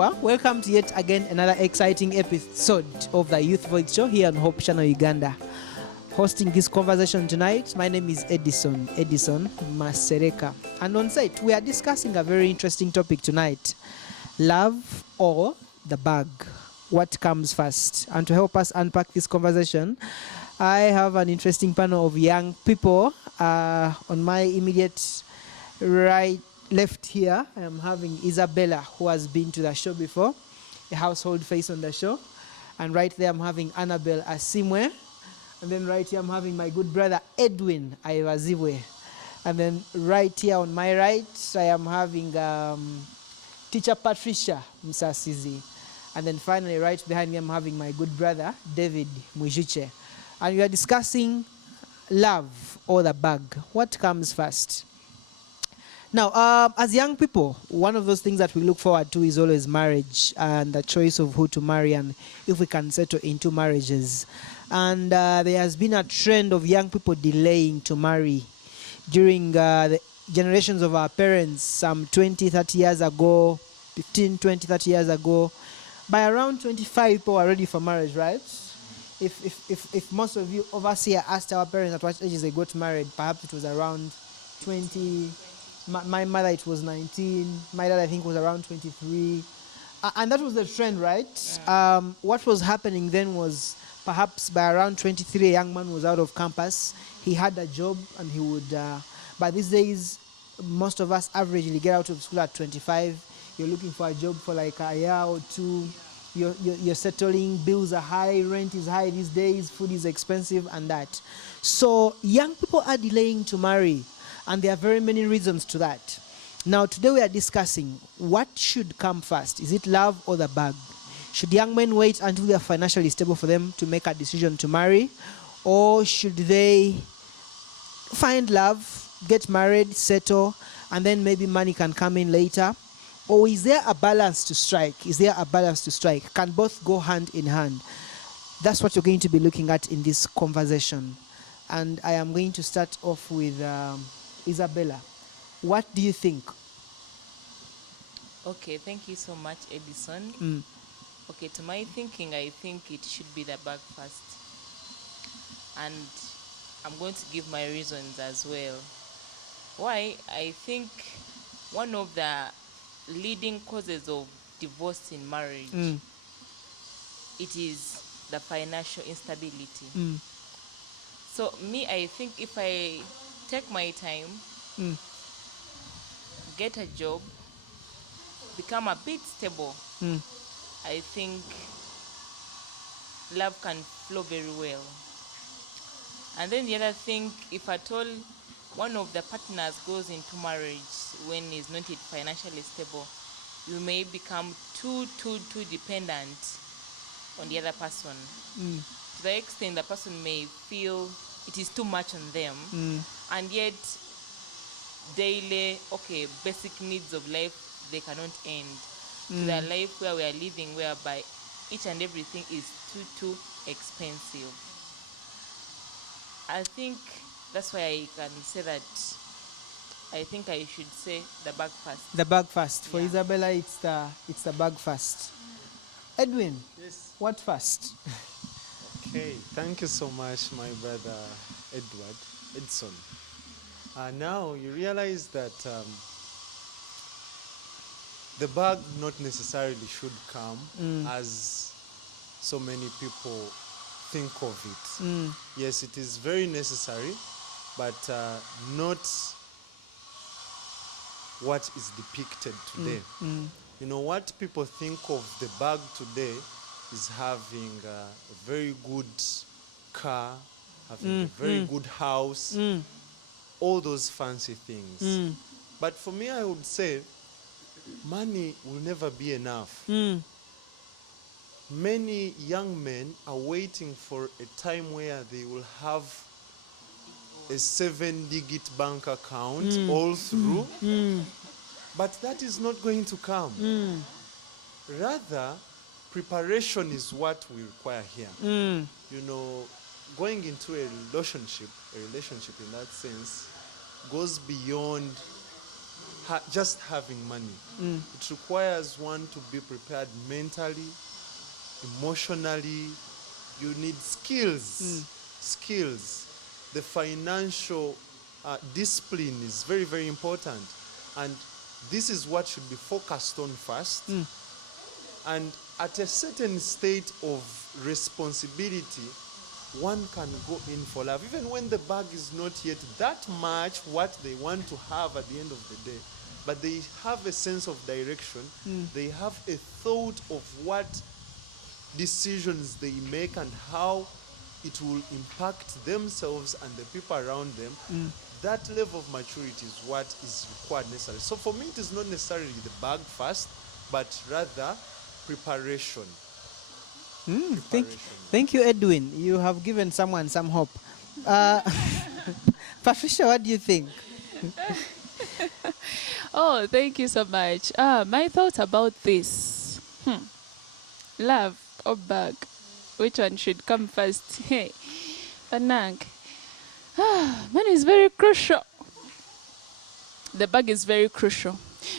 viewer, welcome to yet again another exciting episode of the Youth Voice Show here on Hope Channel Uganda. Hosting this conversation tonight, my name is Edison Masereka. And on site, we are discussing a very interesting topic tonight. Love or the bag? What comes first? And to help us unpack this conversation, I have an interesting panel of young people. On my immediate left here, I am having Isabella, who has been to the show before, a household face on the show. And right there, I'm having Annabelle Asimwe. And then right here, I'm having my good brother, Edwin Aivazibwe. And then right here on my right, I am having teacher Patricia Musasizi. And then finally, right behind me, I'm having my good brother, David Mwijuche. And we are discussing love or the bag. What comes first? Now, as young people, one of those things that we look forward to is always marriage and the choice of who to marry and if we can settle into marriages. And there has been a trend of young people delaying to marry during the generations of our parents, some 20, 30 years ago, 15, 20, 30 years ago. By around 25, people are ready for marriage, right? If most of you of us here asked our parents at what ages they got married, perhaps it was around 20. My mother, it was 19. My dad, I think, was around 23. And that was the trend, right? Yeah. What was happening then was perhaps by around 23, a young man was out of campus. He had a job and he would, but these days, most of us averagely get out of school at 25. You're looking for a job for like a year or two. You're settling, bills are high, rent is high these days, food is expensive and that. So young people are delaying to marry. And there are very many reasons to that. Now, today we are discussing what should come first. Is it love or the bag? Should young men wait until they are financially stable for them to make a decision to marry? Or should they find love, get married, settle, and then maybe money can come in later? Or is there a balance to strike? Is there a balance to strike? Can both go hand in hand? That's what you're going to be looking at in this conversation. And I am going to start off with Isabella. What do you think? Okay, thank you so much, Edison. Okay, to my thinking, I think it should be the bag first. And I'm going to give my reasons as well. Why? I think one of the leading causes of divorce in marriage, it is the financial instability. So me, I think if I take my time, get a job, become a bit stable, I think love can flow very well. And then the other thing, if at all one of the partners goes into marriage when he's not yet financially stable, you may become too dependent on the other person. To the extent the person may feel it is too much on them, and yet daily, basic needs of life, they cannot end. To the life where we are living, whereby each and everything is too expensive. I think that's why I can say that I think I should say the bag first. The bag first. For Isabella, it's the bag first. Edwin, yes. What first? Okay, thank you so much, my brother Edson. Now you realize that the bag not necessarily should come as so many people think of it. Yes, it is very necessary, but not what is depicted today. You know, what people think of the bag today is having a very good car, having a very good house, all those fancy things. But for me, I would say money will never be enough. Many young men are waiting for a time where they will have a 7-digit bank account all through, but that is not going to come. Rather, preparation is what we require here. You know, going into a relationship in that sense goes beyond just having money. It requires one to be prepared mentally, emotionally. You need skills. Skills. The financial discipline is very, very important. And this is what should be focused on first. And at a certain state of responsibility, one can go in for love, even when the bag is not yet that much what they want to have at the end of the day. But they have a sense of direction. They have a thought of what decisions they make and how it will impact themselves and the people around them. That level of maturity is what is required necessarily. So for me, it is not necessarily the bag first, but rather preparation. Thank you, Edwin. You have given someone some hope. Patricia, what do you think? Oh, thank you so much. My thoughts about this. Love or bag? Which one should come first? Hey, Panang. Money is very crucial. The bag is very crucial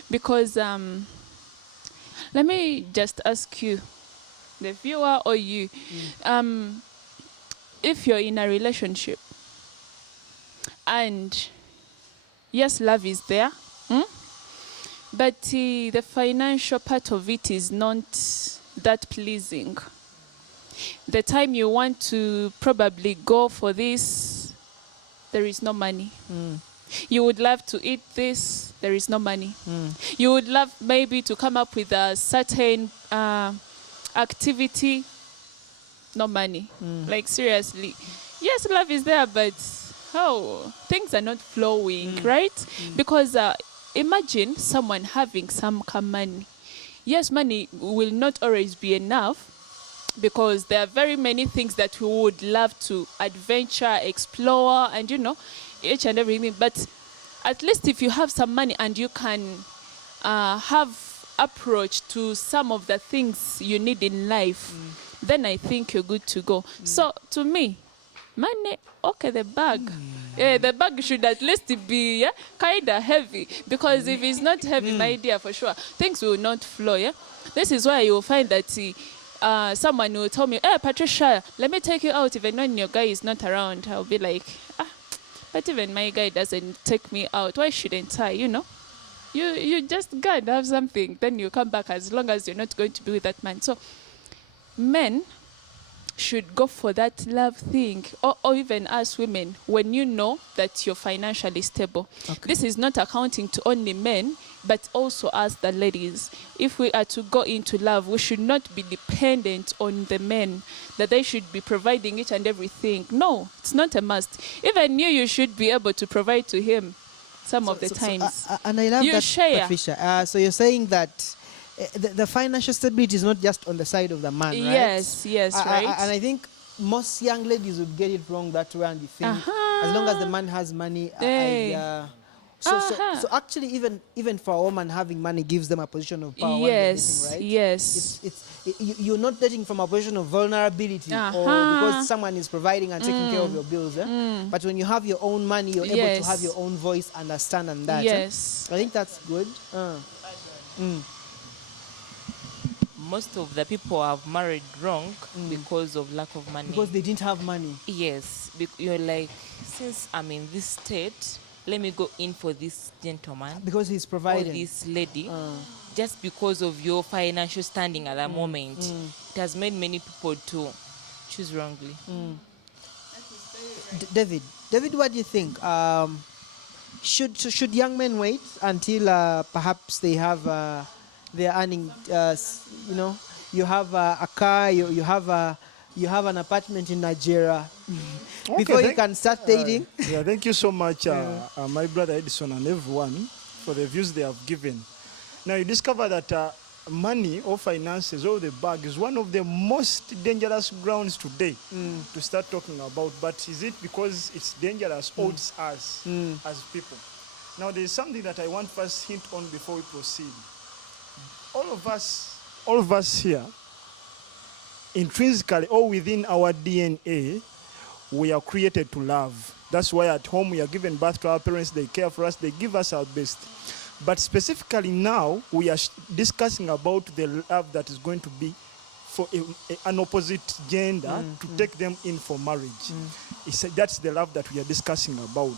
because let me just ask you, the viewer or you, if you're in a relationship and yes, love is there, but the financial part of it is not that pleasing. The time you want to probably go for this, there is no money. You would love to eat this, there is no money. You would love maybe to come up with a certain activity, no money. Like seriously. Yes, love is there, but things are not flowing, right? Because imagine someone having some money. Yes, money will not always be enough because there are very many things that we would love to adventure, explore, and each and everything. But at least if you have some money and you can have approach to some of the things you need in life, then I think you're good to go. So to me, money, okay, the bag. The bag should at least be kind of heavy, because if it's not heavy, my dear, for sure, things will not flow. This is why you'll find that someone will tell me, hey, Patricia, let me take you out even when your guy is not around. I'll be like, but even my guy doesn't take me out. Why shouldn't I, You just go and have something, then you come back as long as you're not going to be with that man. So men should go for that love thing, or even us women, when you know that you're financially stable. Okay. This is not accounting to only men, but also us, the ladies. If we are to go into love, we should not be dependent on the men, that they should be providing each and everything. No, it's not a must. Even you should be able to provide to him some of the times. And I love you that, share. Patricia. So you're saying that the financial stability is not just on the side of the man, right? Yes, right. And I think most young ladies would get it wrong that way, and they think as long as the man has money, so actually even for a woman, having money gives them a position of power. Yes, right? yes. You're not dating from a position of vulnerability or because someone is providing and taking care of your bills. But when you have your own money, you're able to have your own voice, understand, and that. Yes. I think that's good. Most of the people have married wrong because of lack of money. Because they didn't have money. Yes. You're like, since I'm in this state, let me go in for this gentleman. Because he's providing. Or this lady. Just because of your financial standing at that moment. It has made many people to choose wrongly. David, what do you think? Should young men wait until perhaps they have they're earning? You have a car, you have an apartment in Nigeria. Before you can start dating. Thank you so much, my brother Edison and everyone, for the views they have given. Now you discover that money or finances or the bag is one of the most dangerous grounds today to start talking about. But is it because it's dangerous or it's us as people? Now there is something that I want first hint on before we proceed. All of us here, intrinsically or within our DNA, we are created to love. That's why at home we are given birth to our parents, they care for us, they give us our best. But specifically now, we are discussing about the love that is going to be for an opposite gender to take them in for marriage. That's the love that we are discussing about.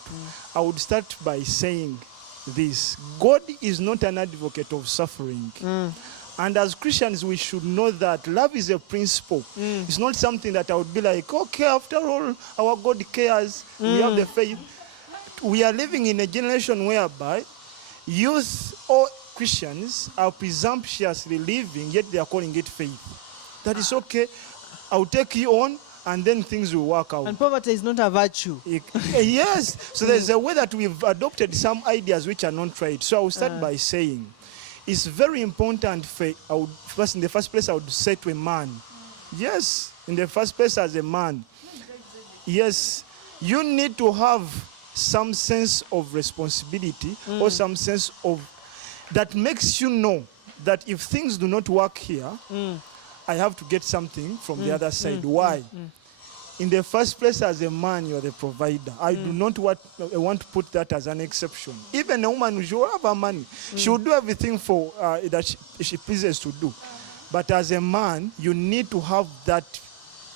I would start by saying this. God is not an advocate of suffering. And as Christians, we should know that love is a principle. It's not something that I would be like, okay, after all, our God cares. We have the faith. We are living in a generation whereby youth or Christians are presumptuously living, yet they are calling it faith. That is okay. I'll take you on, and then things will work out. And poverty is not a virtue. Yes. So there's a way that we've adopted some ideas which are not right. So I will start by saying, it's very important in the first place, I would say to a man. Yes, in the first place as a man. Yes, you need to have some sense of responsibility or some sense of that makes you know that if things do not work here, I have to get something from the other side. Why? In the first place, as a man, you are the provider. I do not want to put that as an exception. Even a woman, she will have her money. She will do everything for that she pleases to do. But as a man, you need to have that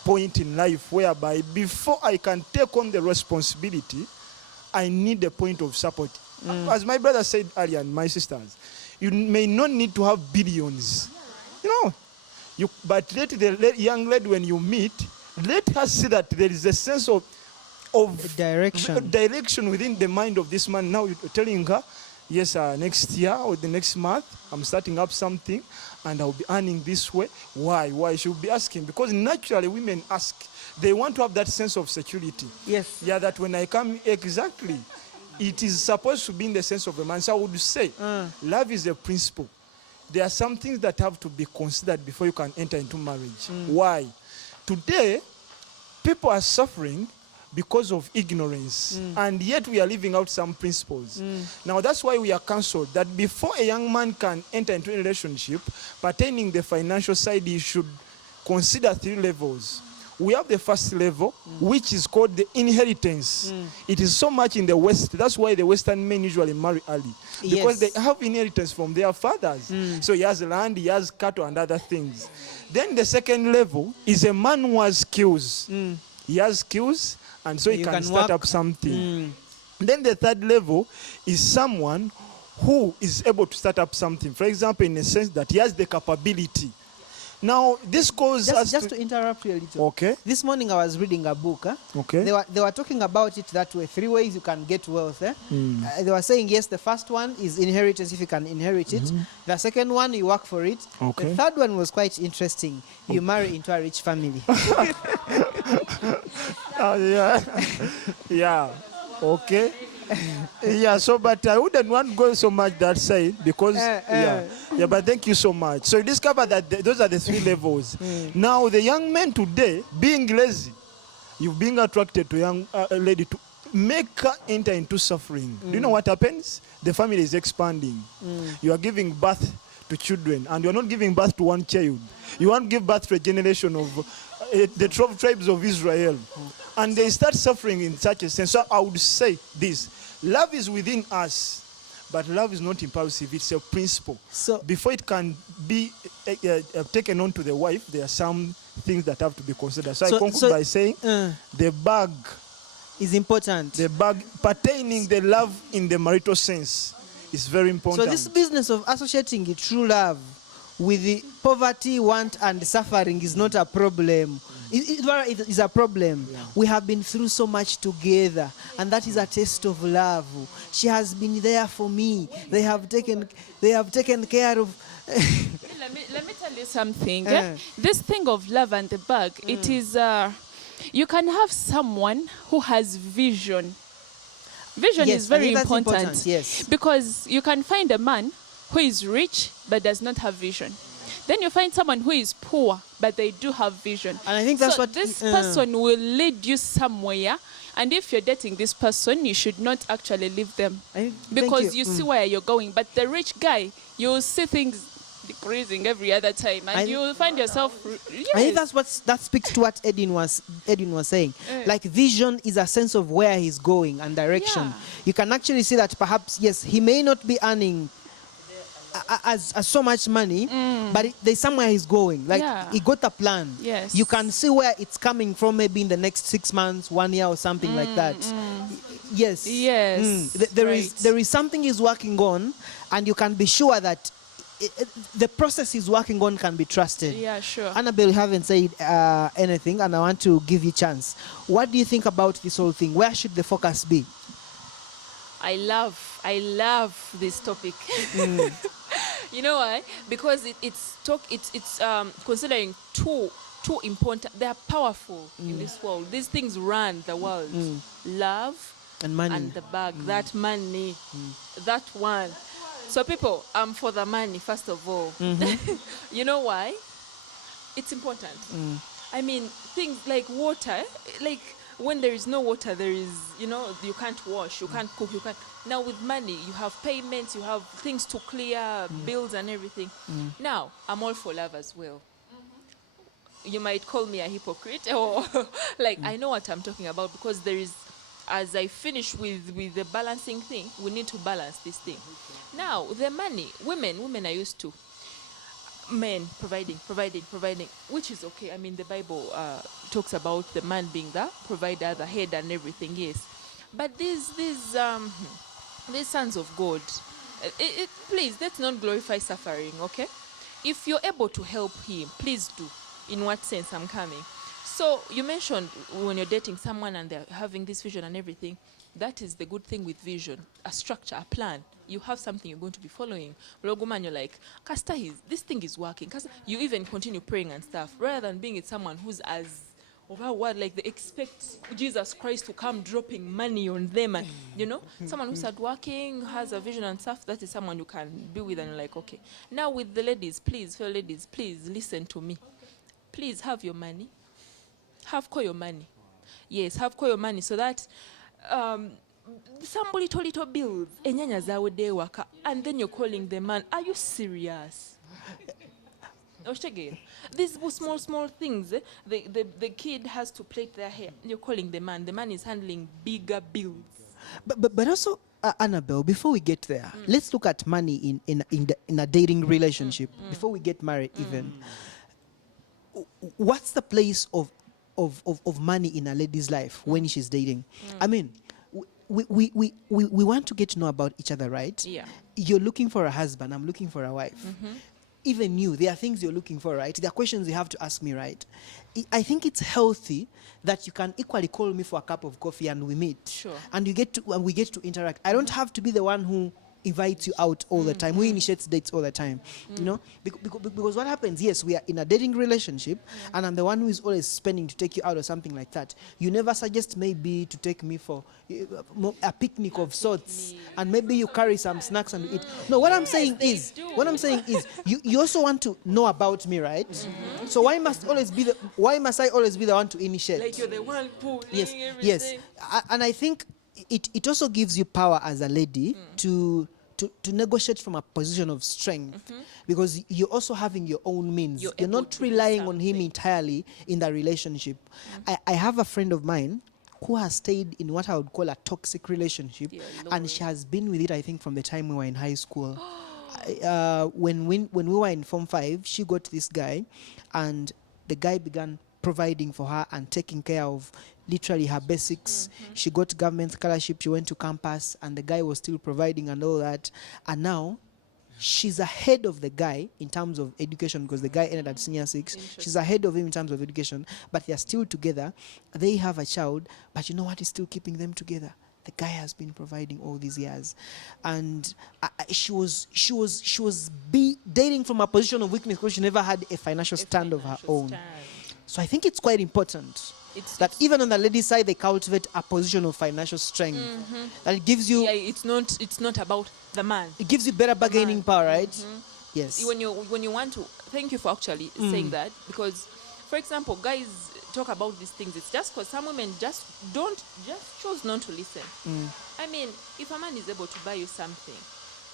point in life whereby before I can take on the responsibility, I need a point of support. As my brother said earlier, and my sisters, you may not need to have billions. But let the young lady, when you meet, let her see that there is a sense of direction within the mind of this man. Now you're telling her, yes, next year or the next month, I'm starting up something and I'll be earning this way. Why? She will be asking. Because naturally women ask. They want to have that sense of security. Yes. Yeah, that when I come, exactly. It is supposed to be in the sense of a man. So I would say, love is a principle. There are some things that have to be considered before you can enter into marriage. Why? Today, people are suffering because of ignorance. And yet we are living out some principles. Now that's why we are counseled that before a young man can enter into a relationship, pertaining the financial side, he should consider 3 levels. We have the first level, which is called the inheritance. It is so much in the West. That's why the Western men usually marry early. Because they have inheritance from their fathers. So he has land, he has cattle and other things. Then the second level is a man who has skills. He has skills, and so he can start up something. Then the third level is someone who is able to start up something. For example, in a sense that he has the capability. Now, this goes just to interrupt you a little. Okay. This morning I was reading a book. Okay. They were talking about it that way. 3 ways you can get wealth. They were saying, yes, the first one is inheritance, if you can inherit it. The second one, you work for it. Okay. The third one was quite interesting. You marry into a rich family. Yeah. Okay. Yeah, so but I wouldn't want to go so much that side because but thank you so much. So you discover that those are the 3 levels. Now the young men today, being lazy, you're being attracted to a young lady to make her enter into suffering. Do you know what happens? The family is expanding. You are giving birth to children, and you are not giving birth to one child. You want to give birth to a generation of the 12 tribes of Israel. And they start suffering in such a sense. So I would say this. Love is within us, but love is not impulsive. It's a principle. So before it can be taken on to the wife, there are some things that have to be considered. So I conclude by saying the bag is important. The bag pertaining the love in the marital sense is very important. So this business of associating the true love with the poverty, want, and suffering is not a problem. It is a problem. Yeah. We have been through so much together, and that is a test of love. She has been there for me. They have taken care of. let me tell you something. This thing of love and the bag, it is. You can have someone who has vision. Vision is very important. Yes, because you can find a man who is rich but does not have vision. Then you find someone who is poor, but they do have vision. And I think that's what this person will lead you somewhere. And if you're dating this person, you should not actually leave them. Because you see where you're going. But the rich guy, you'll see things decreasing every other time, and you'll find yourself. I think Yes. that speaks to what Edwin was saying. Eh. Like vision is a sense of where he's going and direction. Yeah. You can actually see that perhaps yes, he may not be earning as so much money, but there's somewhere he's going. Like Yeah. he got a plan. Yes. You can see where it's coming from. Maybe in the next 6 months, 1 year, or something like that. Yes. Yes, There is something he's working on, and you can be sure that the process he's working on can be trusted. Yeah, sure. Annabelle, you haven't said anything, and I want to give you a chance. What do you think about this whole thing? Where should the focus be? I love this topic. You know why? Because it's considering two important. They are powerful in this world. These things run the world. Love And money. and the bag. That money, that one. So people, for the money first of all. You know why? It's important. I mean, things like water, like when there is no water, there is, you can't wash, you can't cook, you can't. Now with money, you have payments, you have things to clear, bills and everything. Now, I'm all for love as well. You might call me a hypocrite, or like I know what I'm talking about, because there is, as I finish with the balancing thing, we need to balance this thing. Now, the money, women are used to men providing, which is okay. I mean, the Bible talks about the man being the provider, the head and everything, yes. But these sons of God, please, let's not glorify suffering, okay? If you're able to help him, please do. In what sense I'm coming? So you mentioned when you're dating someone and they're having this vision and everything, that is the good thing with vision, a structure, a plan. You have something you're going to be following. Logoman, you're like, Kasta, this thing is working. Kasta, you even continue praying and stuff, rather than being with someone who's as overwhelmed, like they expect Jesus Christ to come dropping money on them. And, someone who's hardworking, has a vision and stuff, that is someone you can be with and you're like, okay. Now with the ladies, fellow ladies, please listen to me. Please have your money. Have call your money. Yes, have call your money so that some little bills, enyanya zawe de waka, and then you're calling the man. Are you serious? These small things, the kid has to plait their hair. You're calling the man. The man is handling bigger bills. But also, Annabelle, before we get there, let's look at money in a dating relationship. Before we get married, even. What's the place of money in a lady's life when she's dating? I mean, we want to get to know about each other, right? Yeah. You're looking for a husband, I'm looking for a wife. Even you, there are things you're looking for, right? There are questions you have to ask me, right? I think it's healthy that you can equally call me for a cup of coffee and we meet. Sure. And we get to interact. I don't have to be the one who invites you out all the time, who initiates dates all the time, because what happens, yes, we are in a dating relationship, and I'm the one who is always spending to take you out or something like that. You never suggest maybe to take me for a picnic of sorts, and maybe you carry some snacks and eat. No, what I'm saying is, you also want to know about me, right? So why must I always be the one to initiate? Like you're the one pulling everything. Yes. And I think it also gives you power as a lady to negotiate from a position of strength, because you're also having your own means. You're able not to do relying on him something. entirely in the relationship. I have a friend of mine who has stayed in what I would call a toxic relationship, and she has been with it, I think, from the time we were in high school. When we were in Form 5, she got this guy, and the guy began providing for her and taking care of literally her basics. She got government scholarship, she went to campus, and the guy was still providing and all that. And now she's ahead of the guy in terms of education, because the guy ended at senior 6. She's ahead of him in terms of education, but they're still together. They have a child, but you know what is still keeping them together? The guy has been providing all these years, and she was dating from a position of weakness because she never had a financial stand of her own. So I think it's quite important that even on the ladies' side, they cultivate a position of financial strength. That it gives you. Yeah, it's not about the man. It gives you better bargaining power, right? Yes. When you want to, thank you for actually saying that, because, for example, guys talk about these things. It's just because some women just choose not to listen. I mean, if a man is able to buy you something,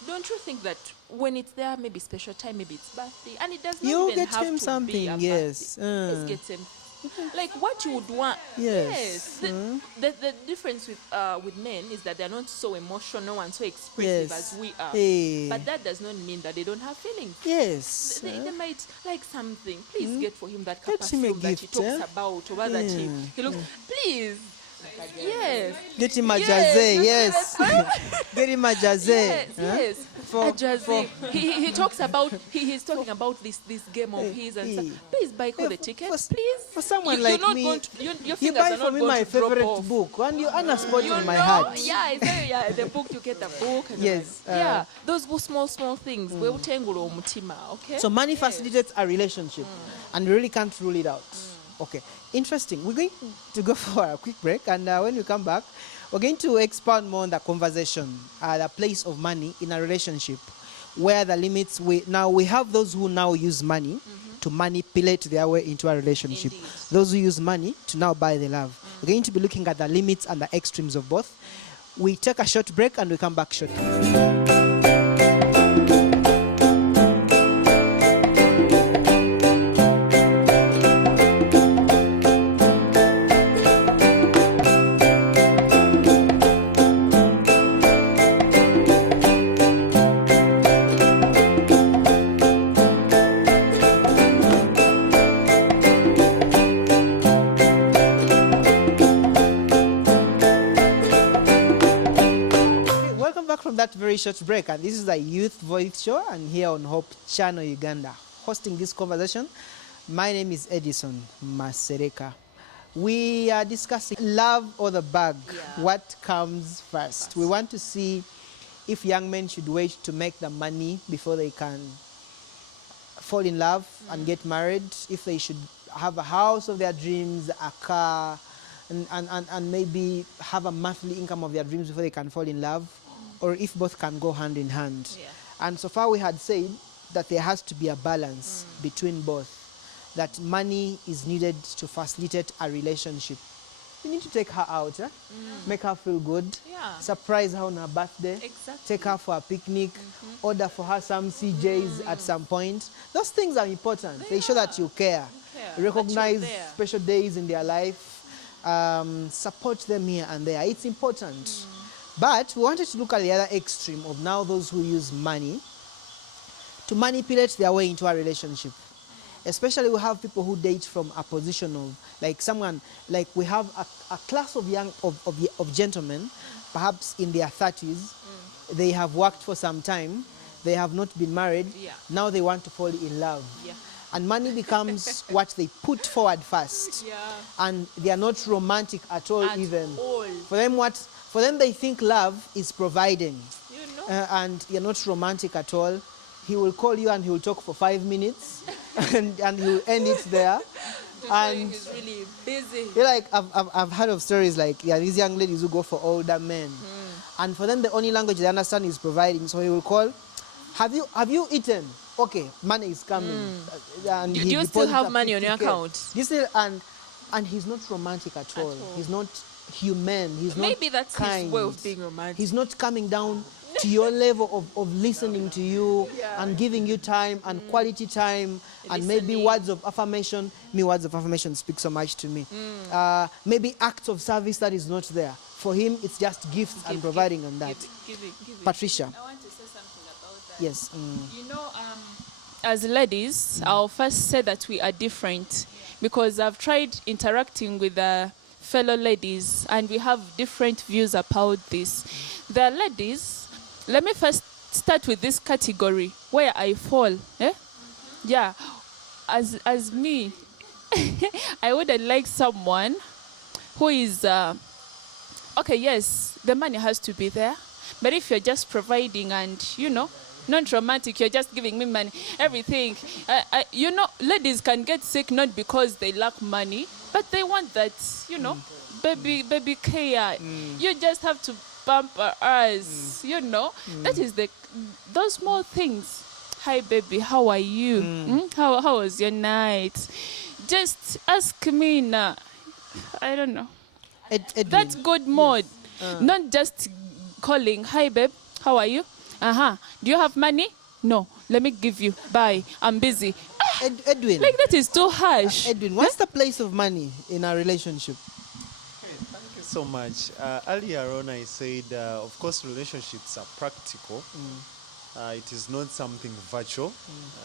don't you think that when it's there, maybe special time, maybe it's birthday, and it does not You even get have him to something, be a yes. birthday. Just get him like what you would want. Yes. The difference with men is that they're not so emotional and so expressive Yes. as we are. Hey. But that does not mean that they don't have feelings. Yes. They might like something. Please get for him that Get cup of him a soup that he gift, talks about, or that he looks. Please, yes. Get him a Yes, jaze, yes, yes. Get him a jaze. Yes, huh? yes. For- A jersey. He talks about he's talking about this game of his and stuff. Please buy Yeah, the ticket, for- please. For someone You're like not me, going to, your you fingers buy are for not me going my to drop favorite off. book, and you earn a spot You in my know? heart. Yeah, it's very, yeah. The book, you get the book. And Yes, yeah, those small things. We utengula omutima, okay? So money facilitates a relationship, and we really can't rule it out. Okay, interesting. We're going to go for a quick break, and when we come back, we're going to expand more on the conversation, the place of money in a relationship, where the limits. We have those who now use money to manipulate their way into a relationship. Indeed. Those who use money to now buy the love. We're going to be looking at the limits and the extremes of both. We take a short break and we come back shortly. Okay, welcome back from that very short break, and this is the Youth Voice Show, and here on Hope Channel Uganda, hosting this conversation. My name is Edison Masereka. We are discussing love or the bag. Yeah. What comes first? We want to see if young men should wait to make the money before they can fall in love and get married, if they should have a house of their dreams, a car, and maybe have a monthly income of their dreams before they can fall in love, or if both can go hand in hand. Yeah. And so far we had said that there has to be a balance between both, that money is needed to facilitate a relationship. You need to take her out, make her feel good, Yeah. surprise her on her birthday, Exactly. take her for a picnic, order for her some CJs at some point. Those things are important. They show that you care. that you're Recognize there. special days in their life. Support them here and there. It's important. But we wanted to look at the other extreme of now those who use money to manipulate their way into a relationship. Especially we have people who date from a position of, like someone, like we have a class of of gentlemen, perhaps in their 30s, they have worked for some time, they have not been married, Yeah. now they want to fall in love. Yeah. And money becomes what they put forward first. Yeah. And they are not romantic at all At even. all. For them they think love is providing. You know? And you're not romantic at all. He will call you and he will talk for 5 minutes and he will end it there. And He's really busy. you're like, I've heard of stories like, yeah, these young ladies who go for older men. And for them, the only language they understand is providing. So he will call, have you eaten? Okay, money is coming. And Do he you still deposits have a money on your 50K. account? Do you still, and he's not romantic at all. He's not human. He's Maybe not that's kind. his way of being romantic. He's not coming down to your level of listening to you and giving you time and quality time and maybe Listening. words of affirmation. Words of affirmation speak so much to me. Maybe acts of service that is not there. For him, it's just gifts and providing on that. Give it. Patricia. I want to say something about that. Yes. You know, as ladies, I'll first say that we are different because I've tried interacting with fellow ladies and we have different views about this. The ladies, let me first start with this category where I fall. Yeah, as me, I wouldn't like someone who is okay, yes, the money has to be there, but if you're just providing and, not romantic, you're just giving me money, everything. Ladies can get sick not because they lack money, but they want that, baby care. You just have to pamper us, That is those small things. Hi, baby, how are you? How was your night? Just ask me now. I don't know. Edwin. That's good mode. Not just calling, hi babe, how are you? Do you have money? No. Let me give you. Bye. I'm busy. Edwin, Like that is too harsh. Edwin, what's the place of money in our relationship? Thank you so much. Earlier on, I said, of course, relationships are practical. It is not something virtual,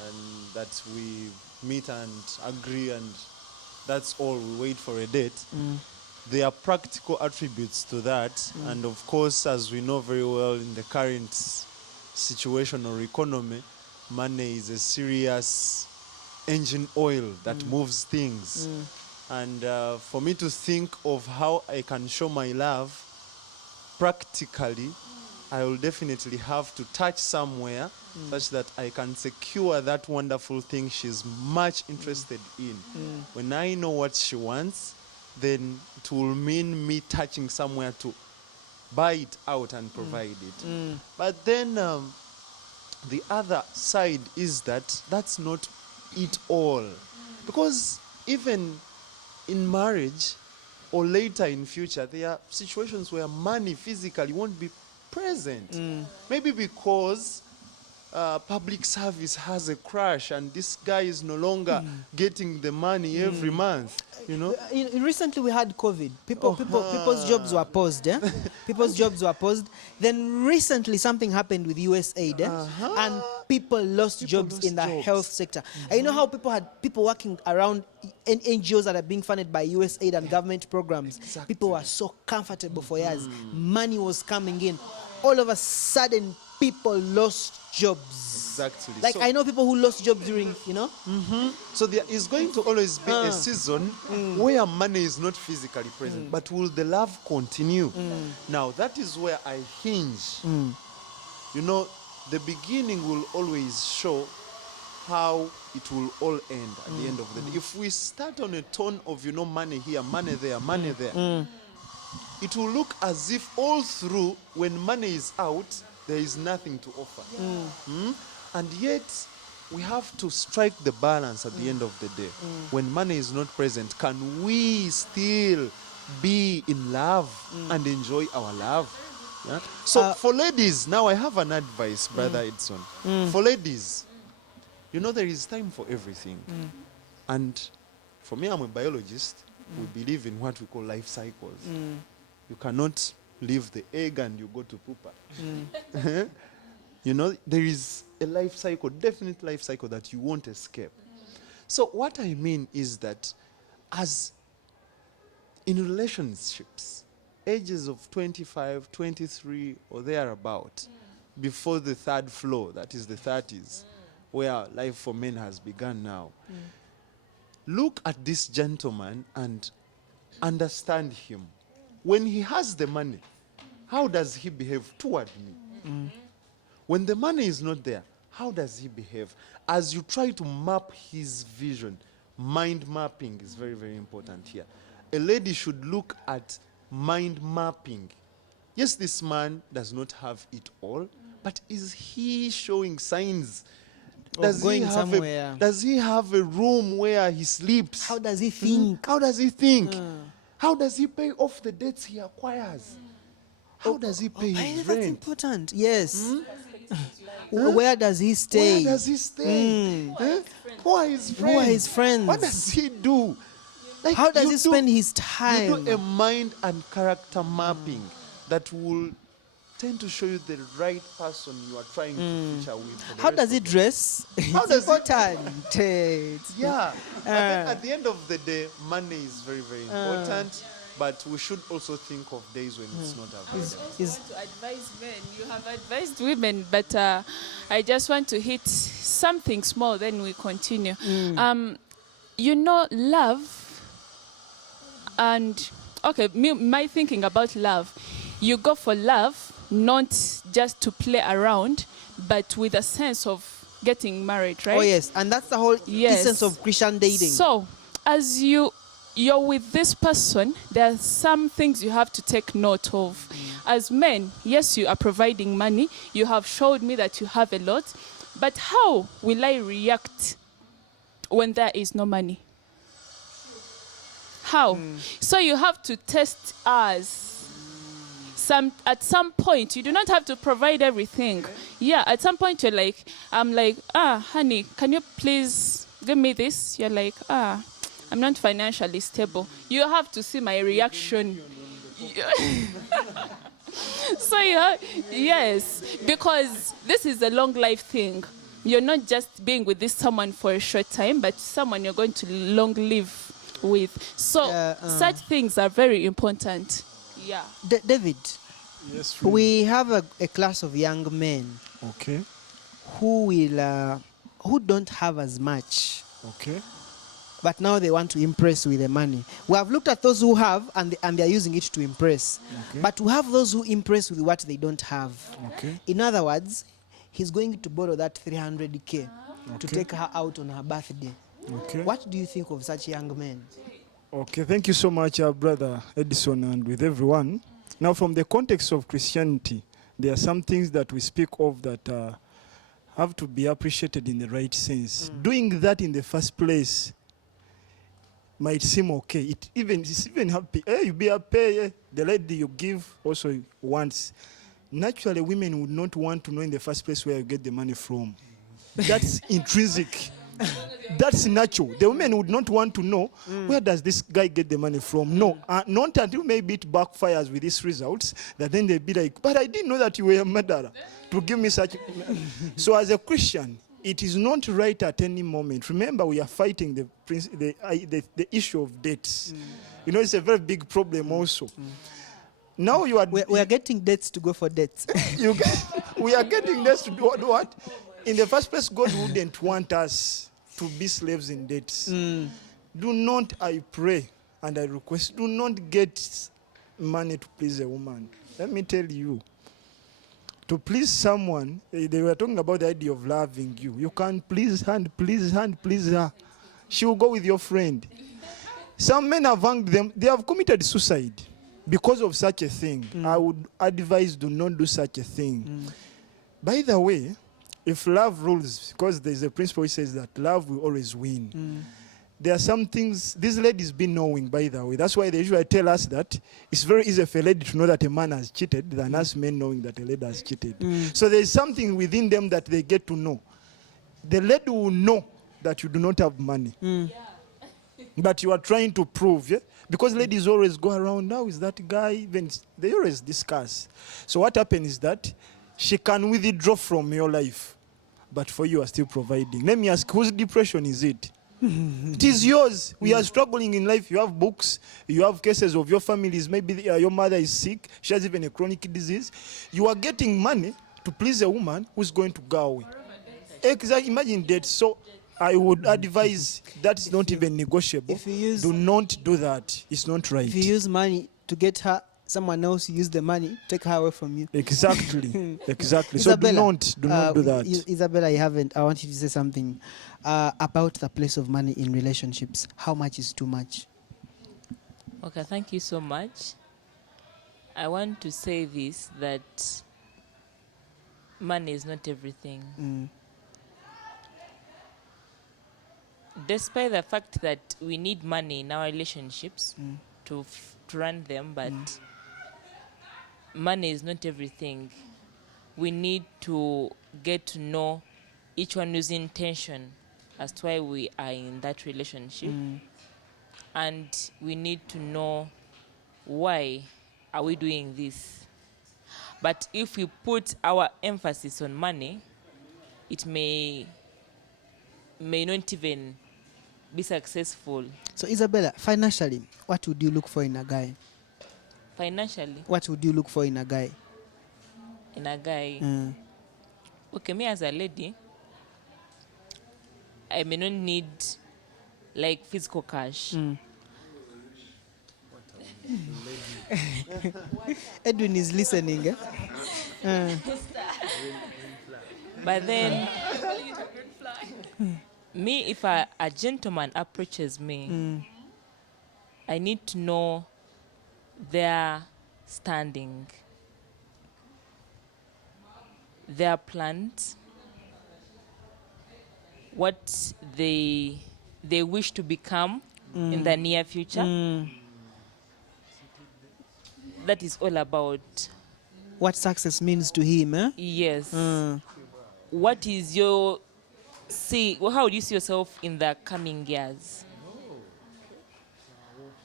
and that we meet and agree, and that's all. We wait for a date. There are practical attributes to that, and of course, as we know very well, in the current situation or economy, money is a serious engine oil that moves things. And for me to think of how I can show my love practically, I will definitely have to touch somewhere such that I can secure that wonderful thing she's much interested in. When I know what she wants, then it will mean me touching somewhere to buy it out and provide it. But then the other side is that that's not it all. Because even in marriage or later in future, there are situations where money physically won't be present. Maybe because public service has a crash and this guy is no longer getting the money every month, you know. Recently we had COVID. People's jobs were paused. People's jobs were paused. Then recently something happened with USAID, and people lost jobs in the health sector. And you know how people working around NGOs that are being funded by USAID and government programs. People were so comfortable for years. Money was coming in. All of a sudden, people lost jobs. Exactly. Like So- I know people who lost jobs during, So there is going to always be a season where money is not physically present, but will the love continue? Now that is where I hinge. You know, the beginning will always show how it will all end at the end of the day. If we start on a tone of, money here, money there, money there, it will look as if all through, when money is out, there is nothing to offer. And yet, we have to strike the balance at the end of the day. When money is not present, can we still be in love and enjoy our love? Yeah? So for ladies, now I have an advice, Brother Edson. For ladies, there is time for everything. And for me, I'm a biologist. We believe in what we call life cycles. You cannot leave the egg and you go to pupa. There is a life cycle, definite life cycle that you won't escape. So what I mean is that as in relationships, ages of 25, 23 or thereabout, before the third floor, that is the 30s, where life for men has begun now, look at this gentleman and understand him. When he has the money, how does he behave toward me? When the money is not there, how does he behave? As you try to map his vision, mind mapping is very, very important here. A lady should look at mind mapping. Yes, this man does not have it all, but is he showing signs? Does going he have somewhere. does he have a room where he sleeps? How does he think? How does he think? How does he pay off the debts he acquires? How does he pay his That's rent? important. Yes. Where does he stay? Where does he stay? Who are his friends? Who are his friends? What does he do? Like, How does you he do- spend his You time? do a mind and character mapping that will tend to show you the right person you are trying to feature with. for the How rest does of he the- dress? How It's does he- important. Yeah. But then at the end of the day, money is very, very important. But we should also think of days when it's not available. Is To advise men, you have advised women, but I just want to hit something small, then we continue. Love, and my thinking about love, you go for love, not just to play around, but with a sense of getting married, right? Oh yes, and that's the whole Yes. essence of Christian dating. So, as you're with this person, there are some things you have to take note of. As men, yes, you are providing money. You have showed me that you have a lot. But how will I react when there is no money? How? So you have to test us. at some point you do not have to provide everything. Yeah, at some point you're like, I'm like, honey, can you please give me this? You're like, I'm not financially stable. You have to see my reaction. So yes, because this is a long life thing. You're not just being with this someone for a short time, but someone you're going to long live with. So such things are very important. Yeah. David, Yes, friend. we have a class of young men Okay. who don't have as much, Okay. but now they want to impress with the money. We have looked at those who have, and they are using it to impress. Okay. But we have those who impress with what they don't have. Okay. In other words, he's going to borrow that 300k to Okay. take her out on her birthday. Okay. What do you think of such young men? Okay, thank you so much, Brother Edison, and with everyone. Now, from the context of Christianity, there are some things that we speak of that have to be appreciated in the right sense. Doing that in the first place might seem okay. It's even happy. Hey, you be happy. Eh? The lady you give also wants. Naturally, women would not want to know in the first place where you get the money from. That's intrinsic. That's natural. The women would not want to know where does this guy get the money from. No, not until maybe it backfires with these results that then they'd be like, but I didn't know that you were a murderer to give me such. So as a Christian, it is not right at any moment. Remember, we are fighting the issue of debts. You know, it's a very big problem also. Now you are We are getting dates to go for dates. we are getting this to do what? In the first place, God wouldn't want us to be slaves in debts. Do not, I pray and I request, do not get money to please a woman. Let me tell you, to please someone, they were talking about the idea of loving you. You can please her and please her and please her. She will go with your friend. Some men have hanged them. They have committed suicide because of such a thing. I would advise do not do such a thing. By the way, if love rules, because there's a principle which says that love will always win. There are some things these ladies been knowing, by the way. That's why they usually tell us that it's very easy for a lady to know that a man has cheated than us men knowing that a lady has cheated. So there's something within them that they get to know. The lady will know that you do not have money. But you are trying to prove, yeah? Because ladies always go around, now is that guy, even they always discuss. So what happens is that she can withdraw from your life, but for you are still providing. Let me ask, whose depression is it? It is yours. We are struggling in life. You have books. You have cases of your families. Maybe your mother is sick. She has even a chronic disease. You are getting money to please a woman who's going to go away. Exactly. Imagine that. So I would advise that's not even negotiable. If you use- do not do that. It's not right. If you use money to get her, someone else use the money, take her away from you. Exactly. Exactly. So do Isabella, not do that. Isabella, I want you to say something about the place of money in relationships. How much is too much? Okay, thank you so much. I want to say this, that money is not everything. Despite the fact that we need money in our relationships to run them, but money is not everything. We need to get to know each one's intention as to why we are in that relationship. And we need to know why are we doing this. But if we put our emphasis on money, it may not even be successful. So, Isabella, financially, what would you look for in a guy? Financially, What would you look for in a guy? in a guy, okay, me as a lady, I may not need like physical cash. Edwin is listening. But then, me, if a gentleman approaches me, I need to know their standing, their plans, what they wish to become in the near future. That is all about what success means to him. Yes. Mm. What is your how do you see yourself in the coming years?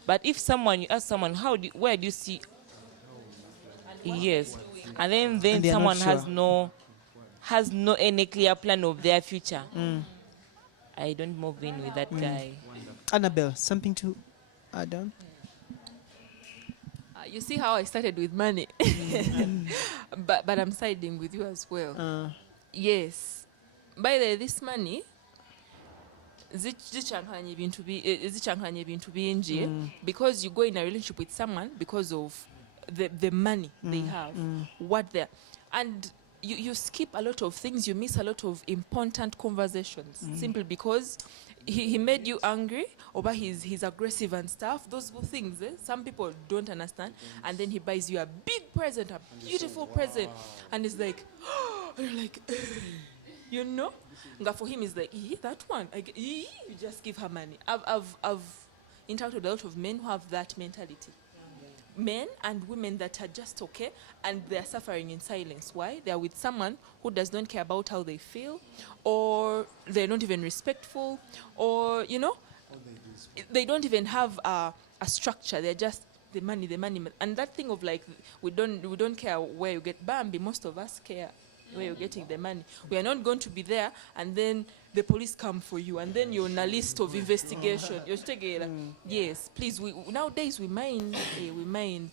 But if you ask someone, where do you see? Yes, and then And they are not someone sure. has no any clear plan of their future. I don't move in with that guy. Annabelle, something to add on? You see how I started with money, but I'm siding with you as well. Yes, by the way, this money zichankhanya ebintu bingi because you go in a relationship with someone because of the money they have, what they're, and you skip a lot of things, you miss a lot of important conversations simply because he made you angry, or he's aggressive and stuff. Those things, some people don't understand. And then he buys you a big present, a beautiful present, and it's like, and you're like, you know? Nga for him, it's like, that one. You just give her money. I've interacted with a lot of men who have that mentality. Men and women that are just okay and they're suffering in silence. Why? They're with someone who does not care about how they feel, or they're not even respectful, or they don't even have a structure. They're just the money, and that thing of like we don't care where you get Bambi. Most of us care where you're getting the money. We are not going to be there and then the police come for you and then you're on a list of investigation. You're taking yes, please. Nowadays we mind,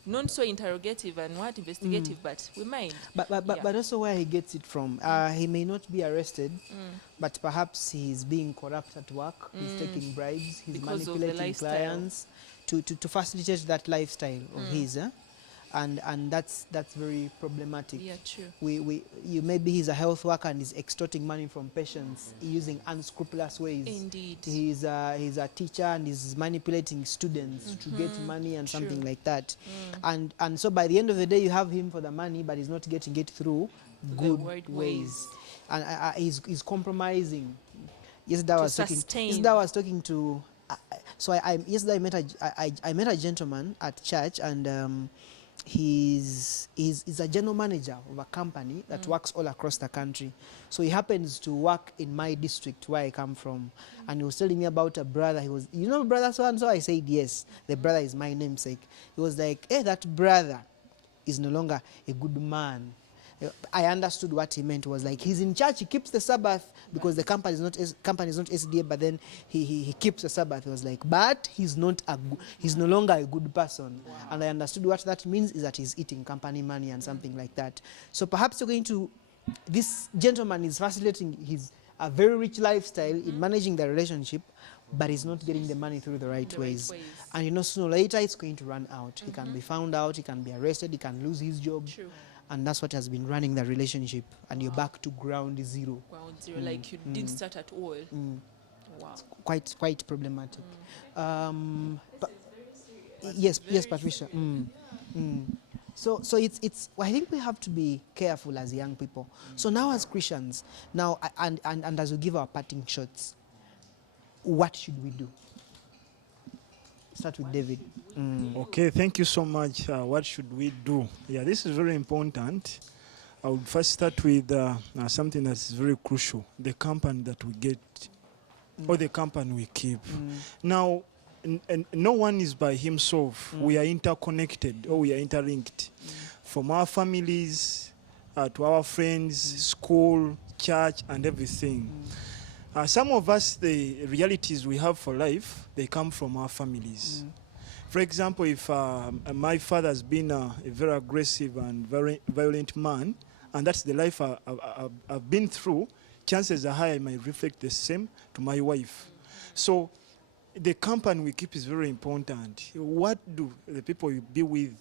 not so interrogative and what investigative, but we mind. But also where he gets it from. He may not be arrested, but perhaps he's being corrupt at work. He's taking bribes. He's Because of the manipulating lifestyle. clients to facilitate that lifestyle of his. And that's very problematic. Yeah, true. Maybe he's a health worker and he's extorting money from patients using unscrupulous ways. Indeed. He's a teacher and he's manipulating students to get money and something like that. And so by the end of the day, you have him for the money, but he's not getting it through good right ways. And he's compromising. Yesterday I was talking to. Yesterday I met a gentleman at church, and he's a general manager of a company that works all across the country. So he happens to work in my district where I come from. And he was telling me about a brother. He was, brother so and so? I said, yes, the brother is my namesake. He was like, that brother is no longer a good man. I understood what he meant. Was like, he's in church, he keeps the Sabbath because the company is not SDA, but then he keeps the Sabbath. He was like, but he's no longer a good person. Wow. And I understood what that means is that he's eating company money and something like that. So perhaps this gentleman is facilitating a very rich lifestyle in managing the relationship, but he's not getting the money through the right ways. And sooner or later it's going to run out. He can be found out, he can be arrested, he can lose his job. True. And that's what has been running the relationship. And you're back to ground zero. Like you didn't start at all. Wow. Quite problematic. Yes, Patricia. So it's. I think we have to be careful as young people. So now as Christians, and as we give our parting shots, what should we do? Start with David. Okay, thank you so much. What should we do? Yeah, this is very important. I would first start with something that is very crucial, the company that we get or the company we keep. Now, no one is by himself. We are interconnected or we are interlinked. From our families to our friends, school, church, and everything. Some of us, the realities we have for life, they come from our families. For example, if my father has been a very aggressive and very violent man, and that's the life I've been through, chances are high I might reflect the same to my wife. So the company we keep is very important. What do the people you be with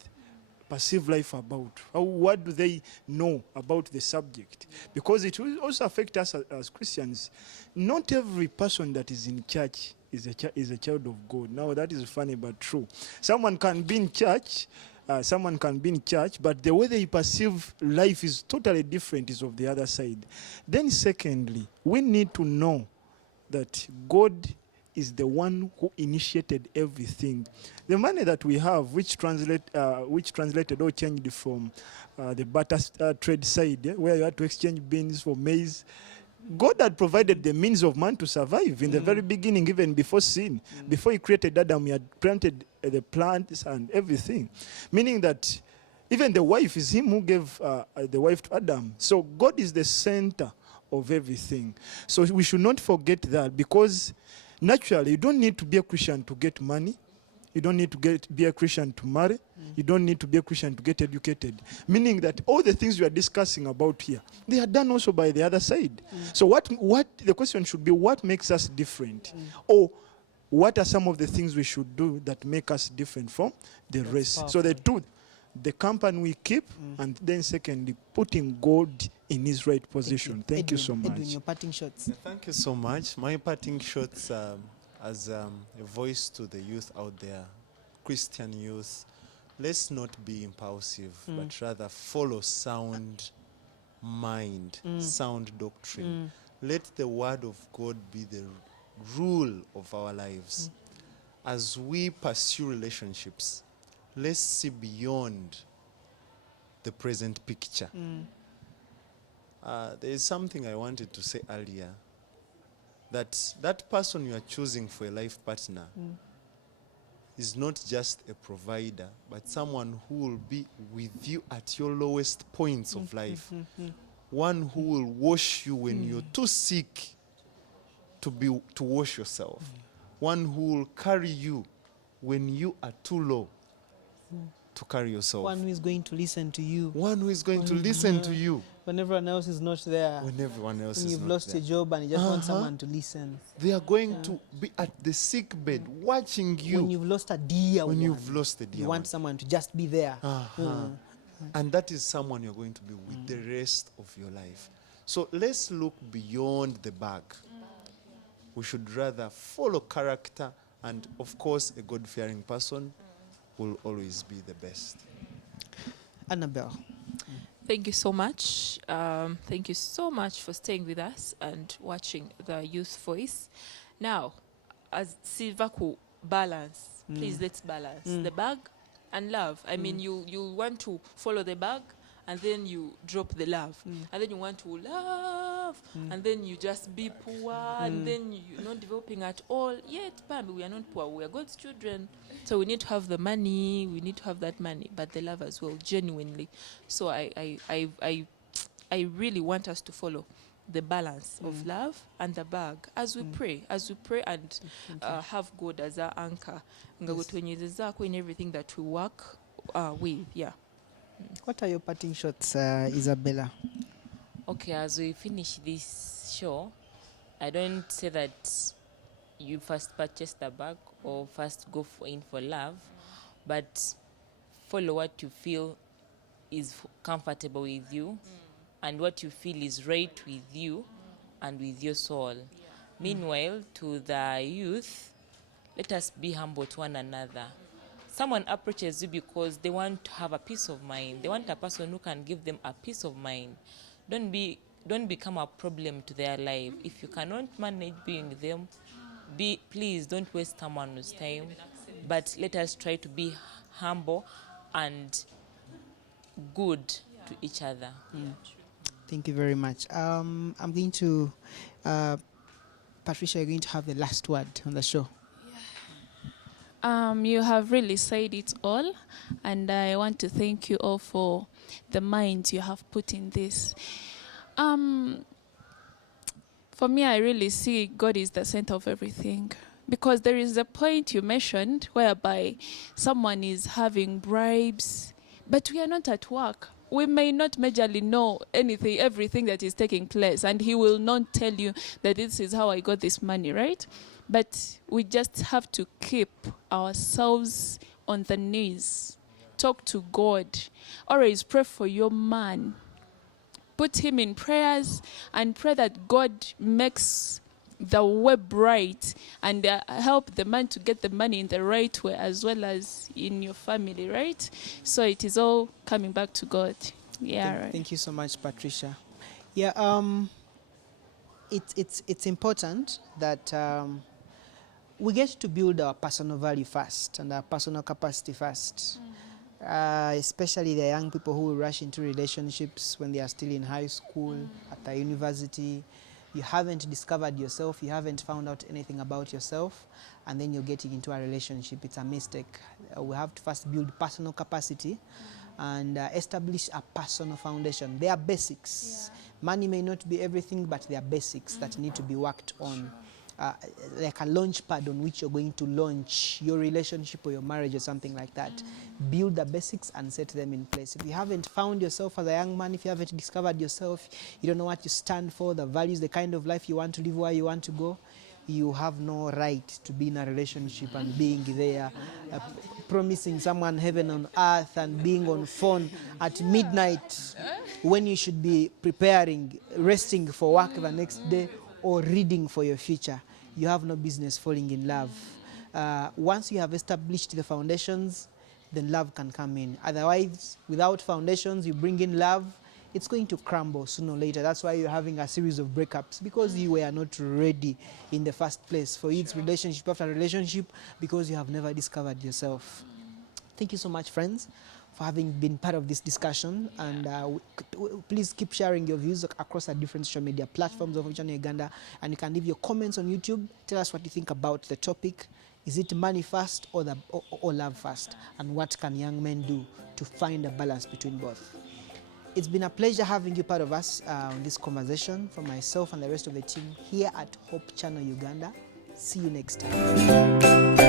perceive life about? What do they know about the subject? Because it will also affect us as Christians. Not every person that is in church is a child of God. Now that is funny but true. Someone can be in church, but the way they perceive life is totally different, is of the other side. Then secondly, we need to know that God is the one who initiated everything. The money that we have, which translated or changed from the barter trade side, where you had to exchange beans for maize, God had provided the means of man to survive in the very beginning, even before sin. Before he created Adam, he had planted the plants and everything. Meaning that even the wife is him who gave the wife to Adam. So God is the center of everything. So we should not forget that, because naturally you don't need to be a Christian to get money. You don't need to be a Christian to marry. You don't need to be a Christian to get educated. Meaning that all the things we are discussing about here, they are done also by the other side. So what the question should be, what makes us different? Or what are some of the things we should do that make us different from the rest? So the two, the company we keep, and then secondly, putting God in his right position. Thank you so much. Edwin, your parting shots. Yeah, thank you so much. My parting shots as a voice to the youth out there, Christian youth, let's not be impulsive, but rather follow sound mind, sound doctrine. Let the word of God be the rule of our lives. As we pursue relationships, let's see beyond the present picture. There is something I wanted to say earlier, that person you are choosing for a life partner is not just a provider, but someone who will be with you at your lowest points of life. One who will wash you when you're too sick to wash yourself. One who will carry you when you are too low to carry yourself. One who is going to listen to you One who is going to listen to you when everyone else is not there. when everyone else When is you've not lost there. a job and you just want someone to listen. They are going to be at the sick bed watching you When you've lost a dear when one, you've lost a dear you one. want someone to just be there. And that is someone you're going to be with the rest of your life. So let's look beyond the bag. We should rather follow character, and of course a God-fearing person will always be the best. Annabelle. Thank you so much. Thank you so much for staying with us and watching the Youth Voice. Now, as Silvaku balance, please let's balance the bag and love. I mean, you want to follow the bag and then you drop the love. And then you want to love and then you just be poor and then you're not developing at all. Yet, Pambi, we are not poor. We are God's children. So we need to have the money. We need to have that money, but the love as well, genuinely. So I really want us to follow the balance of love and the bag as we pray and have God as our anchor. In everything that we work with. Yeah. What are your parting shots, Isabella? Okay, as we finish this show, I don't say that you first purchase the bag or first go in for love, but follow what you feel is comfortable with you and what you feel is right with you and with your soul. Meanwhile, to the youth, let us be humble to one another. Someone approaches you because they want to have a peace of mind. They want a person who can give them a peace of mind. Don't become a problem to their life. If you cannot manage being with them, please don't waste someone's time. But let us try to be humble and good to each other. Thank you very much. I'm going to, Patricia, you're going to have the last word on the show. You have really said it all, and I want to thank you all for the minds you have put in this. For me, I really see God is the center of everything, because there is a point you mentioned whereby someone is having bribes, but we are not at work. We may not majorly know everything that is taking place, and he will not tell you that this is how I got this money, right? But we just have to keep ourselves on the knees. Talk to God. Always pray for your man. Put him in prayers and pray that God makes the way bright and help the man to get the money in the right way, as well as in your family, right? So it is all coming back to God. Yeah, right. Thank you so much, Patricia. Yeah, it's important that we get to build our personal value first and our personal capacity first. Especially the young people who rush into relationships when they are still in high school, at the university. You haven't discovered yourself, you haven't found out anything about yourself, and then you're getting into a relationship. It's a mistake. We have to first build personal capacity and establish a personal foundation. They are basics. Money may not be everything, but they are basics that need to be worked on. Like a launch pad on which you're going to launch your relationship or your marriage or something like that. Build the basics and set them in place. If you haven't found yourself as a young man, if you haven't discovered yourself, you don't know what you stand for, the values, the kind of life you want to live, where you want to go, you have no right to be in a relationship and being there, promising someone heaven on earth and being on phone at midnight when you should be preparing, resting for work the next day, or reading for your future. You have no business falling in love. Once you have established the foundations, then love can come in. Otherwise, without foundations, you bring in love, it's going to crumble sooner or later. That's why you're having a series of breakups, because you were not ready in the first place for each relationship after relationship, because you have never discovered yourself. Thank you so much, friends, for having been part of this discussion, and please keep sharing your views across the different social media platforms of Channel Uganda, and you can leave your comments on YouTube. Tell us what you think about the topic. Is it money first or love first? And what can young men do to find a balance between both? It's been a pleasure having you part of us on this conversation, from myself and the rest of the team here at Hope Channel Uganda. See you next time.